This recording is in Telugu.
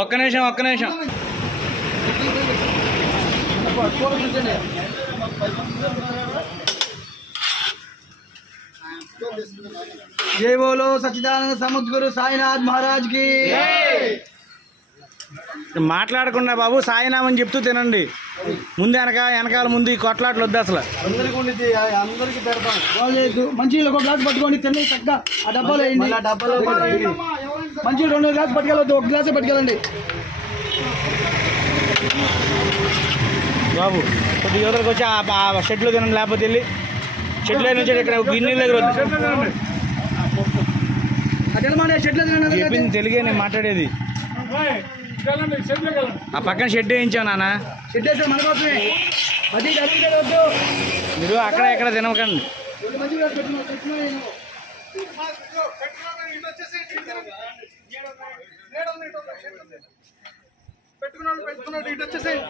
ఒక్క నిమిషం ఒక్క నిమిషం. జై బోలో సచ్చిదానంద సముద్గురు సాయినాథ్ మహారాజ్కి. మాట్లాడకుండా బాబు సాయినామని చెప్తూ తినండి. ముందు వెనక వెనకాల ముందు ఈ కొట్లాట్లు వద్దు అసలు. అందరికి మంచి ఒక గ్లాస్ పట్టుకోండి తిని చక్కగా. ఆ డబ్బాలో వేయండి. డబ్బాలో మంచి రెండు గ్లాస్ పట్టుకెళ్ళొద్దు ఒక గ్లాసే పట్టుకెళ్ళండి. బాబు కొద్ది యువతలకు వచ్చి ఆ- షెడ్లో తినండి లేకపోతే వెళ్ళి షెడ్లో నుంచి ఇక్కడ గిన్నెల దగ్గర చెప్పింది తెలుగే నేను మాట్లాడేది. ఆ పక్కన షెడ్ వేయించావు నాన్న. షెడ్ మన కోసమే. మీరు అక్కడ ఎక్కడ తినకండి. పెట్టుకున్నాడు పెట్టుకున్నాడు. ఇటు వచ్చేసాయి.